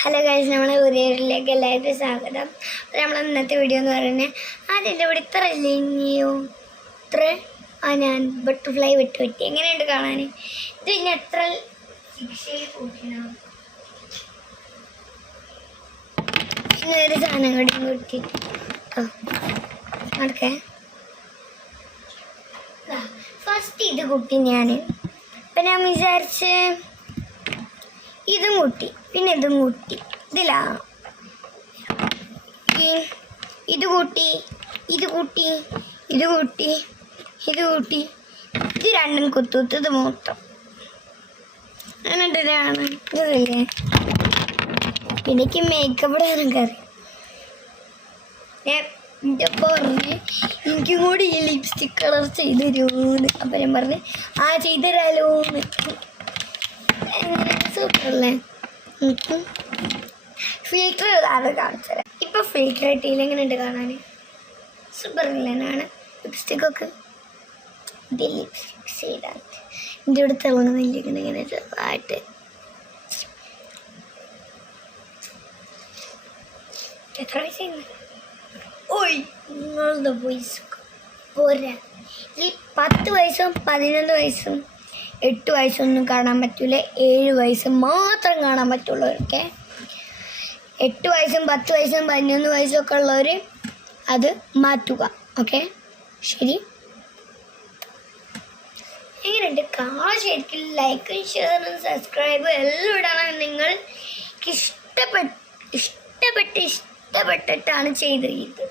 Hello guys, നമ്മളെ പുതിയതിലേക്ക് എല്ലാവർക്കും സ്വാഗതം. അപ്പോൾ നമ്മൾ ഇന്നത്തെ വീഡിയോ എന്ന് പറയുന്നത് അതിൻ്റെ ഇവിടെ ഇത്ര ഇല്ലയോ ഇത്ര ഞാൻ ബട്ടർഫ്ലൈ വെട്ടി എങ്ങനെയുണ്ട് കാണാൻ? ഇത് ഇനി എത്ര ശിക്ഷയിൽ കൂട്ടണം. ഇന്നൊരു സാധനം കൂടി കൂട്ടിയിട്ട് നടക്കേ. ഫസ്റ്റ് ഇത് കുട്ടി ഞാൻ അപ്പം ഞാൻ വിചാരിച്ച് ഇതും കൂട്ടി, പിന്നെ ഇതും കൂട്ടി, ഇതിലാ ഇത് കൂട്ടി, ഇത് കൂട്ടി, ഇത് കൂട്ടി, ഇത് കൂട്ടി, ഇത് രണ്ടും കുത്തൂത്തത് മൊത്തം അങ്ങനെയാണ്. ഇതില്ലേ പിന്നെ എനിക്ക് മേക്കപ്പ് ഇടാനൊക്കെ അറിയാം. എൻ്റെ അപ്പ പറഞ്ഞ് എനിക്കും കൂടി ഈ ലിപ്സ്റ്റിക് കളർ ചെയ്ത് തരുമോന്ന്. അപ്പം ഞാൻ പറഞ്ഞ് ചെയ്ത് തരാലോന്ന്. സൂപ്പറല്ലേ? ഫിൽറ്റർ ഇതാണ് കാണിച്ചു തരാം. ഇപ്പം ഫിൽറ്റർ ഇട്ടില്ല, എങ്ങനെയുണ്ട് കാണാൻ? സൂപ്പറില്ലാണ് ലിപ്സ്റ്റിക്കൊക്കെ. ഇത് ലിപ്സ്റ്റിക് ഷെയ്ഡാണ്. എൻ്റെ ഇവിടെ തിളങ്ങുന്നില്ല, ഇങ്ങനെ ചെറുതായിട്ട്. എത്ര വയസ്സായിരുന്നു? ഓയ് നിങ്ങളുടെ വയസ്സ് പോരാ. ഈ 10 വയസ്സും 11 വയസ്സും 8 വയസ്സൊന്നും കാണാൻ പറ്റില്ല, 7 വയസ്സ് മാത്രം കാണാൻ പറ്റുള്ളവർക്ക്. 8 വയസ്സും 10 വയസ്സും 11 വയസ്സും ഒക്കെ ഉള്ളവർ അത് മാറ്റുക. ഓക്കെ, ശരി. എങ്ങനെയുണ്ട് കാണാൻ? ശരിക്കും ലൈക്കും ഷെയറും സബ്സ്ക്രൈബും എല്ലാം ഇടണം. നിങ്ങൾക്ക് ഇഷ്ടപ്പെട്ടിട്ടാണ് ചെയ്തത്.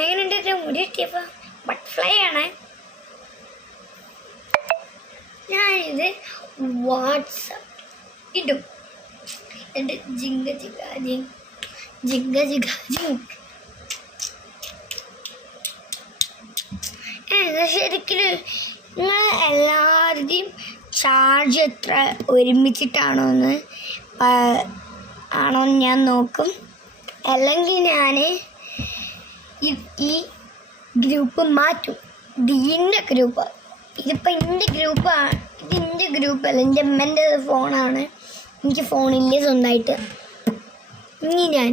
എങ്ങനെയുണ്ട്? മുടി കിട്ടിയപ്പോൾ ബട്ടർഫ്ലൈ ആണ്. ഞാനിത് വാട്സാപ്പ് ഇടും. എൻ്റെ ജിങ്ക ശരിക്കും നിങ്ങൾ എല്ലാവരുടെയും ചാർജ് എത്ര ഒരുമിച്ചിട്ടാണോന്ന് ഞാൻ നോക്കും. അല്ലെങ്കിൽ ഞാൻ ഈ ഗ്രൂപ്പ് മാറ്റും. ഇതിൻ്റെ ഗ്രൂപ്പ്, ഇതിപ്പോൾ എൻ്റെ ഗ്രൂപ്പാണ്. ഇതിൻ്റെ ഗ്രൂപ്പല്ല, എൻ്റെ അമ്മേൻ്റെ ഫോണാണ്. എനിക്ക് ഫോണില്ല സ്വന്തമായിട്ട്. ഇനി ഞാൻ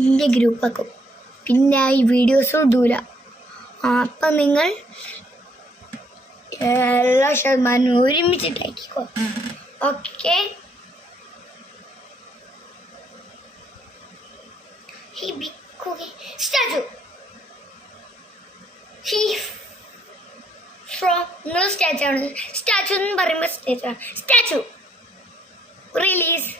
എൻ്റെ ഗ്രൂപ്പാക്കും, പിന്നെ ഈ വീഡിയോസും ഇടൂല. അപ്പം നിങ്ങൾ എല്ലാ ശതമാനം ഒരുമിച്ചിട്ടാക്കിക്കോ. ഓക്കെ. സ്റ്റാച്ചു സ്റ്റാച്ചു ആണ്. സ്റ്റാച്ചു എന്ന് പറയുമ്പോൾ സ്റ്റാച്ചു റിലീസ്.